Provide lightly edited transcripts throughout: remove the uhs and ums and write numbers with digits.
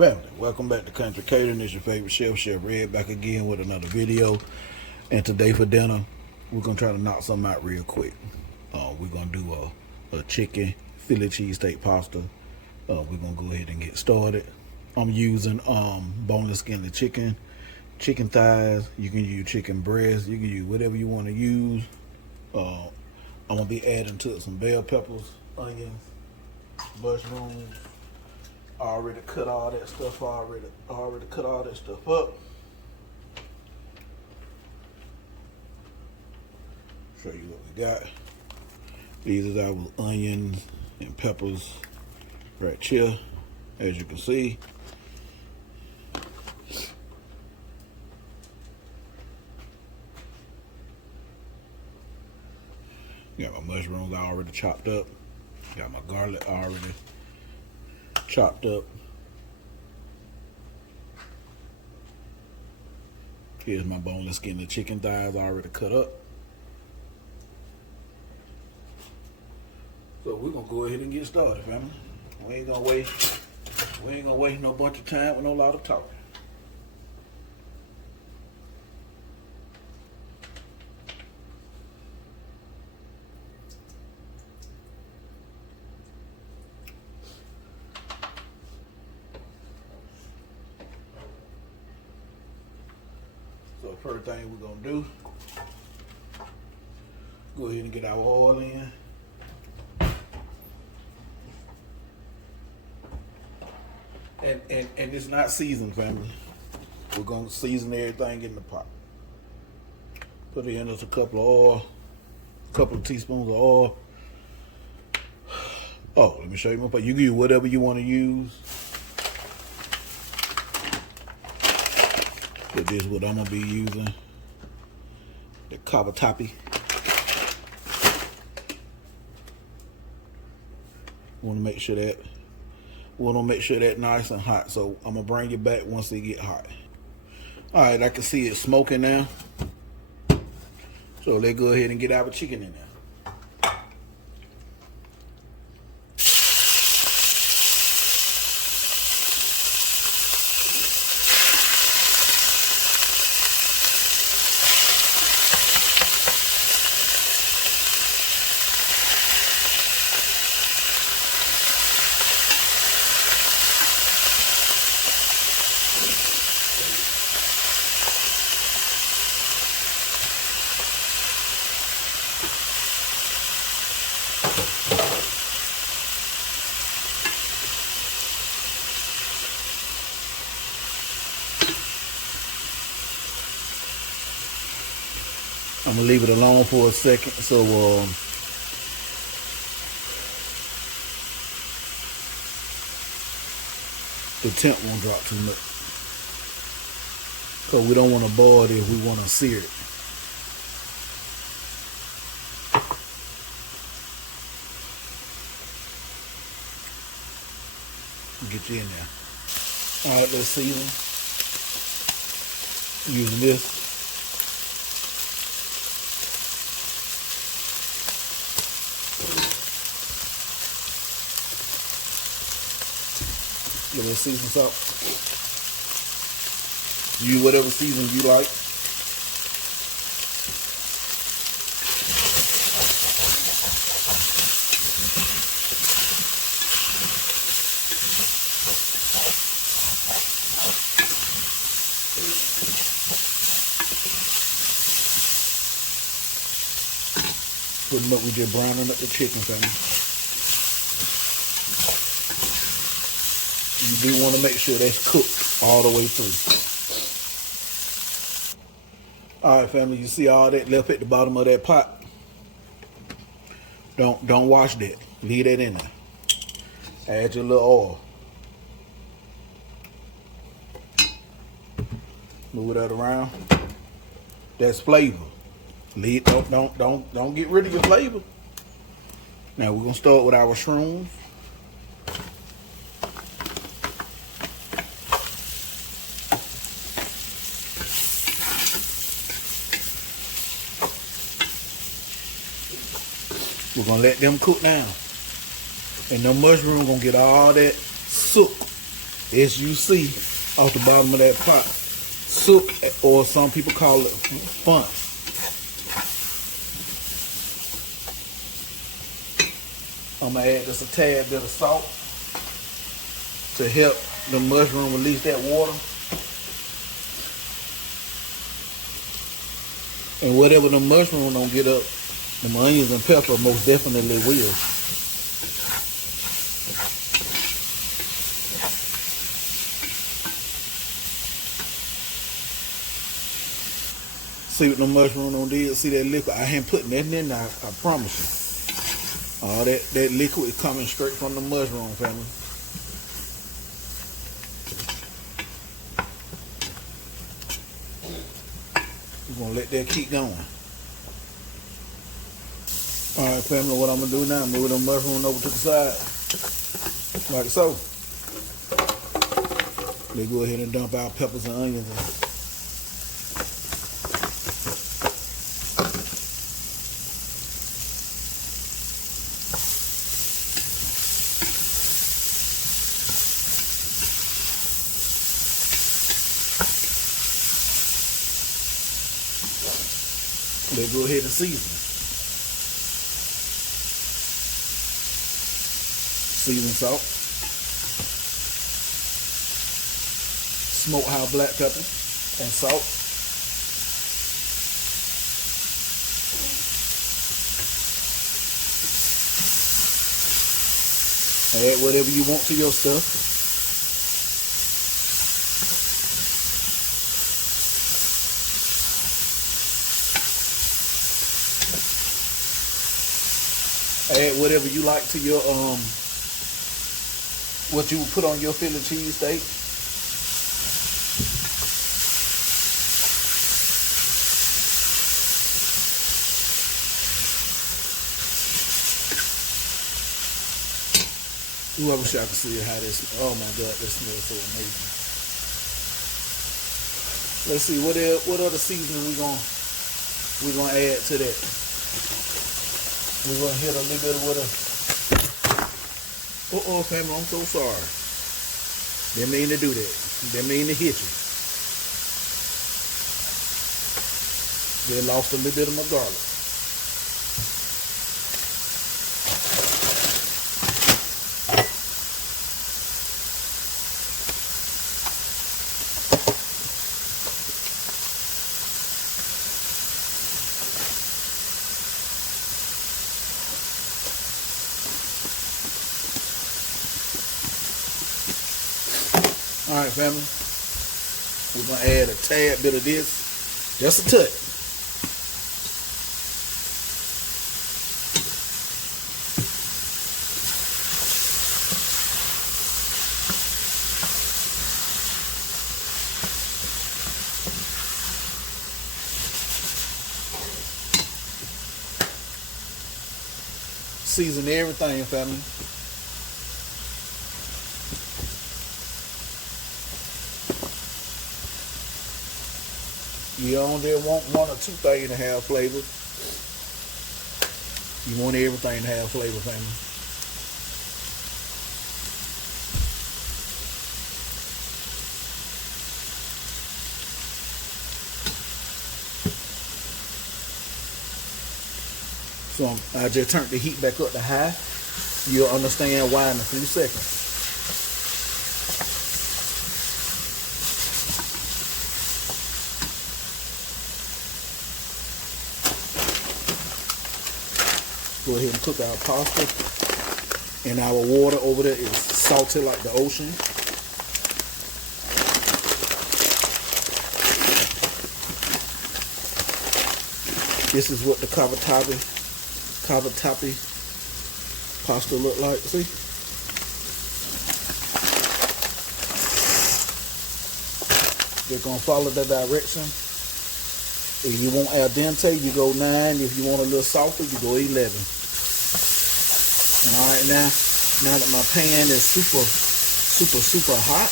Family, welcome back to Country Catering. It's your favorite chef, Chef Red, back again with another video. And today for dinner, we're gonna try to knock something out real quick. We're gonna do a chicken Philly cheesesteak pasta. We're gonna go ahead and get started. I'm using boneless skinless chicken thighs. You can use chicken breast. You can use whatever you want to use. I'm gonna be adding to it some bell peppers, onions, mushrooms. I already cut all that stuff. Already cut all that stuff up. Show you what we got. These are our onions and peppers right here, as you can see. Got my mushrooms already chopped up. Got my garlic already chopped up. Here's my boneless skinless chicken thighs already cut up. So we're gonna go ahead and get started, family. We ain't gonna waste no bunch of time with no lot of talking. So first thing we're gonna do, go ahead and get our oil in. And it's not seasoned, family. We're gonna season everything in the pot. Put in just a couple of oil, a couple of teaspoons of oil. Oh, let me show you my pot. You can use whatever you want to use. But this is what I'm gonna be using. The cavatappi. Want to make sure that nice and hot. So I'm gonna bring it back once they get hot. All right, I can see it smoking now. So let's go ahead and get our chicken in there. I'm gonna leave it alone for a second so the temp won't drop too much. So we don't want to boil it if we want to sear it. Get you in there. All right, let's season. Using this. A little season salt. Use whatever season you like. Pretty much we just browning up the chicken, family. You do want to make sure that's cooked all the way through. All right, family, you see all that left at the bottom of that pot? Don't wash that. Leave that in there. Add your little oil. Move that around. That's flavor. Leave. Don't get rid of your flavor. Now we're gonna start with our shrooms. We're gonna let them cook down. And the mushroom gonna get all that soak as you see off the bottom of that pot, soup, or some people call it fun. I'm gonna add just a tad bit of salt to help the mushroom release that water. And whatever the mushroom don't get up, the onions and pepper most definitely will. See what the mushroom on did? See that liquid? I ain't putting nothing in there, I promise you. All that liquid is coming straight from the mushroom, family. We're gonna let that keep going. Alright, family, what I'm gonna do now, move the mushroom over to the side. Like so. Let's go ahead and dump our peppers and onions in. Let's go ahead and season. Season salt, smoked house black pepper, and salt. Add whatever you want to your stuff. Add whatever you like to your what you would put on your Philly cheesesteak. Ooh, I wish I could see how this. Oh my God, this smells so amazing. Let's see what other seasoning we gonna add to that. We're gonna hit a little bit of water. Uh-oh, family, I'm so sorry. Didn't mean to do that. Didn't mean to hit you. They lost a little bit of my garlic. Alright, family, we're going to add a tad bit of this, just a touch. Season everything, family. You only want one or two things to have flavor. You want everything to have flavor, family. So I just turned the heat back up to high. You'll understand why in a few seconds. Go ahead and cook our pasta. And our water over there is salty like the ocean. This is what the cavatappi pasta look like. See? You're gonna follow the direction. If you want al dente, you go 9. If you want a little softer, you go 11. All right, now that my pan is super hot,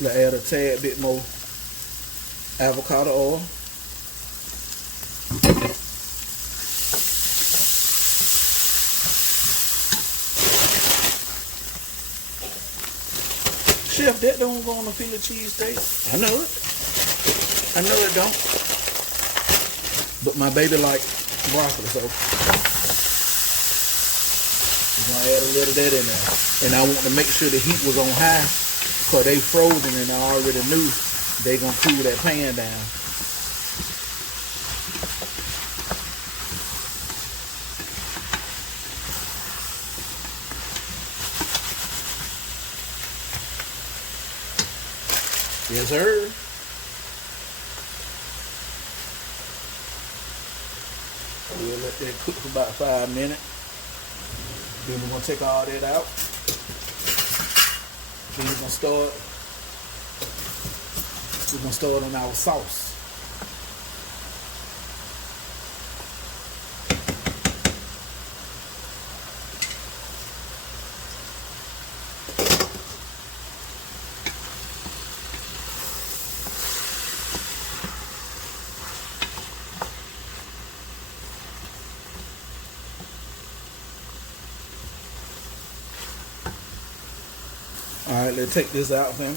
let's add a tad bit more avocado oil. Chef, that don't go on a Philly cheesesteak. I know it. I know it don't. But my baby like broccoli, so we're gonna add a little of that in there. And I want to make sure the heat was on high, because they frozen and I already knew they gonna cool that pan down. Yes, sir. We'll let that cook for about 5 minutes. Then we're gonna take all that out. Then we're gonna start on our sauce. Alright, let's take this out, family.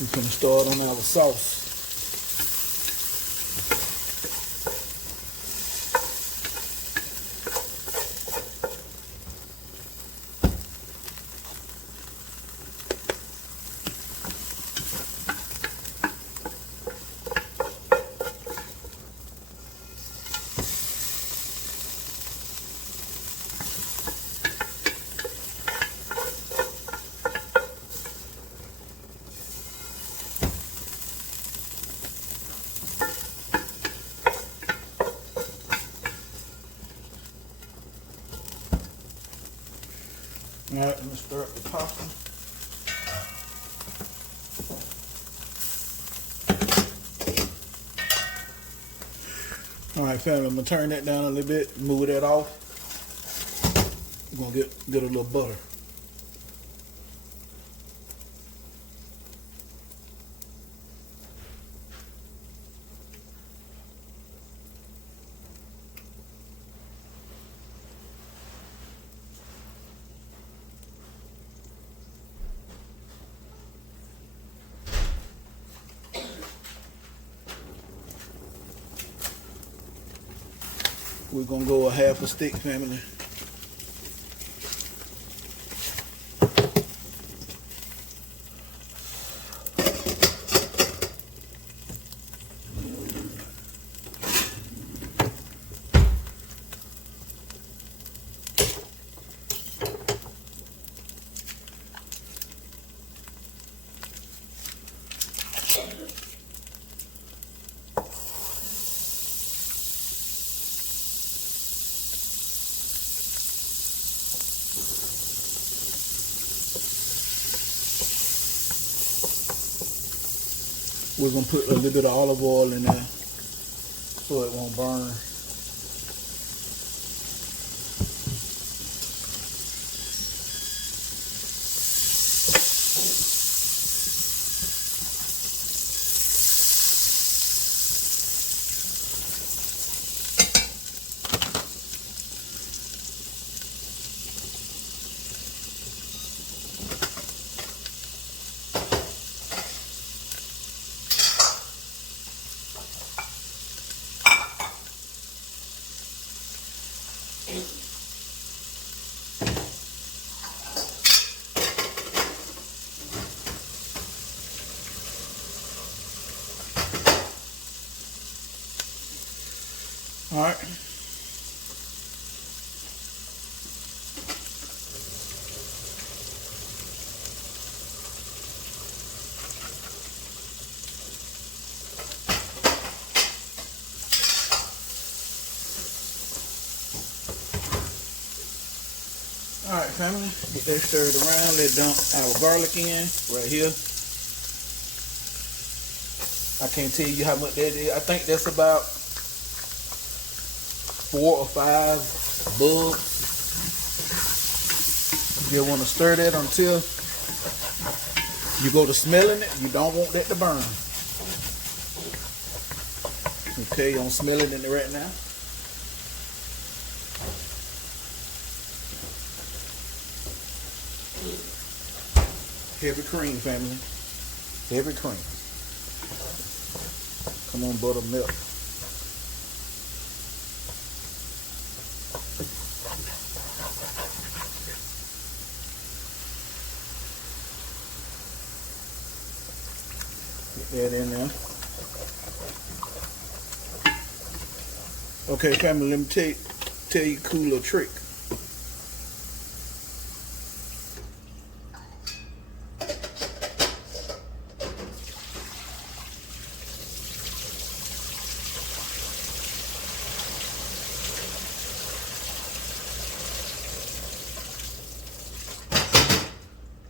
We're going to start on our sauce. Alright, I'm going to stir up the pasta. Alright, family, I'm going to turn that down a little bit, move that off. I'm going to get a little butter. We're gonna go a half a stick, family. We're gonna put a little bit of olive oil in there so it won't burn. All right. All right, family, get that stirred around. Let's dump our garlic in right here. I can't tell you how much that is. I think that's about 4 or 5 bugs. You want to stir that until You go to smelling it, you don't want that to burn. Okay, I'm smelling it right now. Heavy cream, family. Heavy cream. Come on, buttermilk. Get that in there. Okay, family, let me tell you a cool little trick.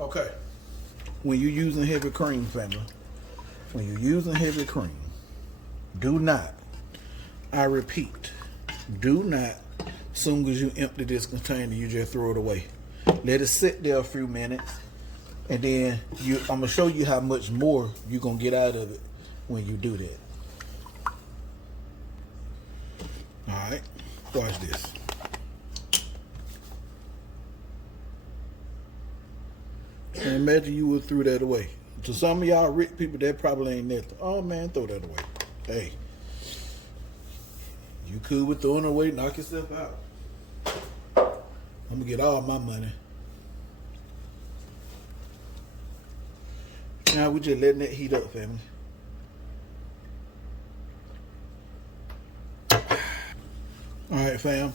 Okay, when you're using heavy cream, family, when you're using heavy cream, do not, I repeat, do not, as soon as you empty this container, you just throw it away. Let it sit there a few minutes, and then I'm going to show you how much more you're going to get out of it when you do that. Alright, watch this. And imagine you would throw that away. To some of y'all rich people, that probably ain't nothing. Oh man, throw that away. Hey, you cool with throwing it away, knock yourself out. I'm gonna get all my money. Now we just letting that heat up, family. Alright, fam.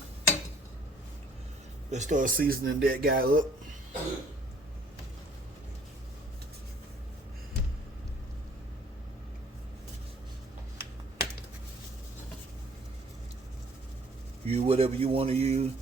Let's start seasoning that guy up. Use whatever you want to use.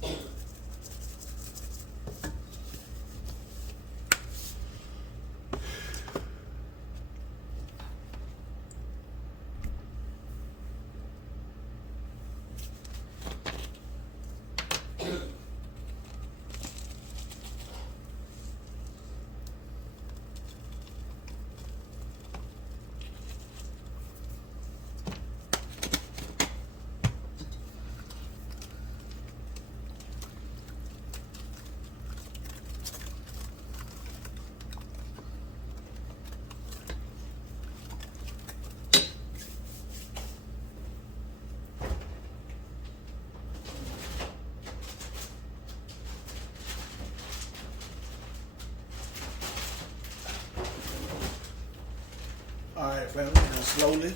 Alright, family, now slowly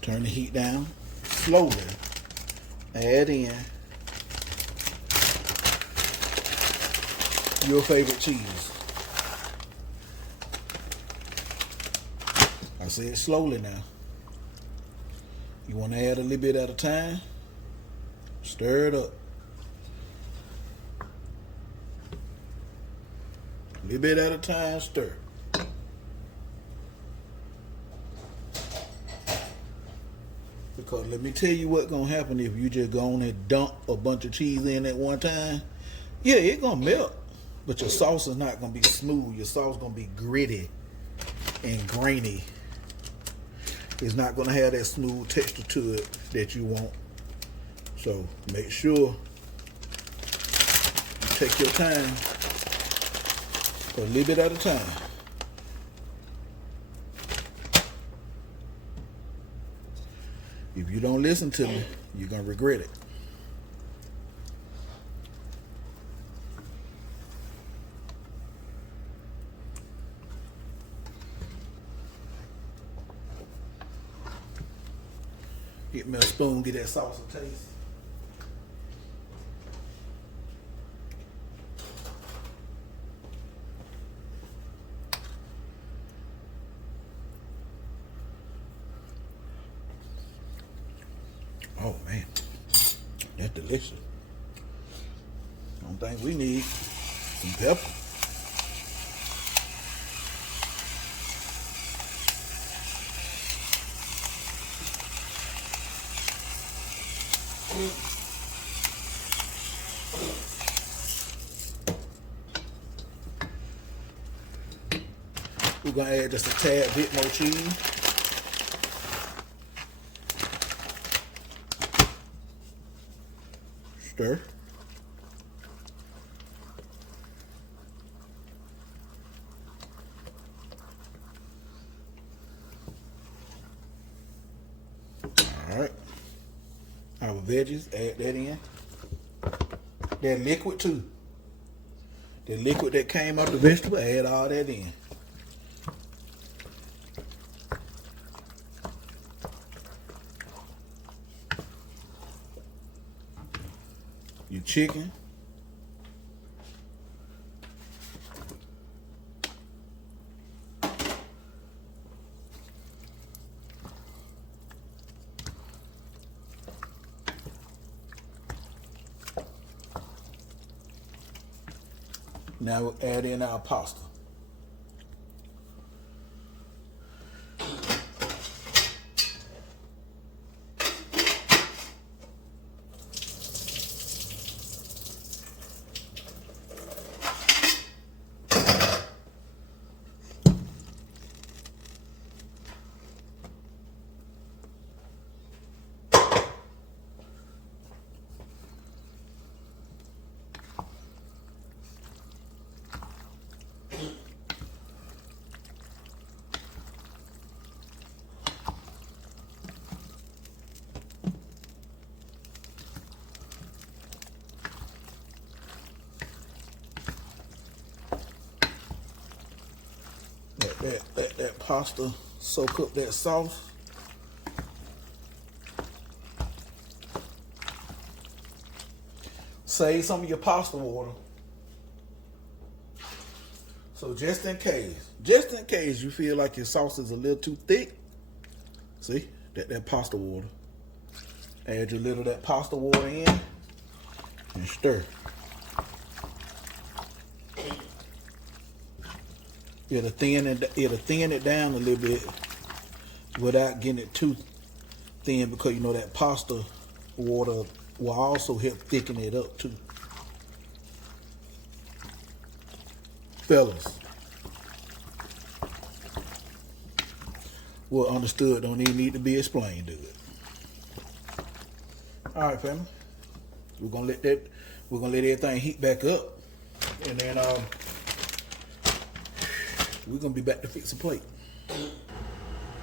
turn the heat down. Slowly add in your favorite cheese. I said slowly now. You want to add a little bit at a time. Stir it up. A little bit at a time, stir. Because let me tell you what's going to happen if you just go on and dump a bunch of cheese in at one time. Yeah, it's going to melt. But your sauce is not going to be smooth. Your sauce is going to be gritty and grainy. It's not going to have that smooth texture to it that you want. So make sure you take your time. A little bit at a time. If you don't listen to me, you're going to regret it. Get me a spoon, get that sauce a taste. Oh man, that's delicious. Only thing we need some pepper. We're gonna add just a tad bit more cheese. Stir. Alright. Our veggies, add that in. That liquid too. The liquid that came out the vegetable, add all that in. Your chicken. Now we'll add in our pasta. Let that pasta soak up that sauce. Save some of your pasta water. So just in case you feel like your sauce is a little too thick, see, that pasta water. Add your little of that pasta water in and stir. It'll thin it down a little bit without getting it too thin, because you know that pasta water will also help thicken it up too. Fellas, what understood don't even need to be explained, do it. All right, family. We're gonna let everything heat back up, and then we're gonna be back to fix the plate.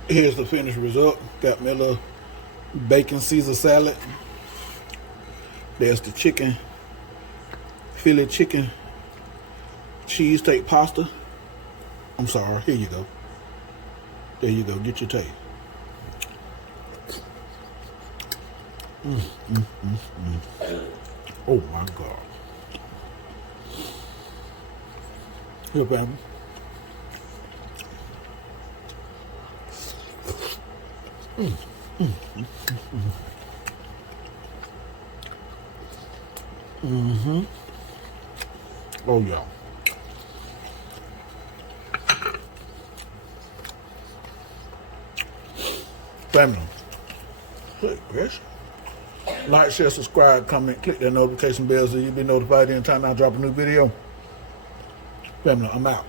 Here's the finished result. Got me a little bacon Caesar salad. There's the chicken, Philly chicken, cheesesteak pasta. I'm sorry, here you go. There you go, get your taste. Oh my God. Here, family. Oh yeah. Family, click this. Like, share, subscribe, comment, click that notification bell so you'll be notified anytime I drop a new video. Family, I'm out.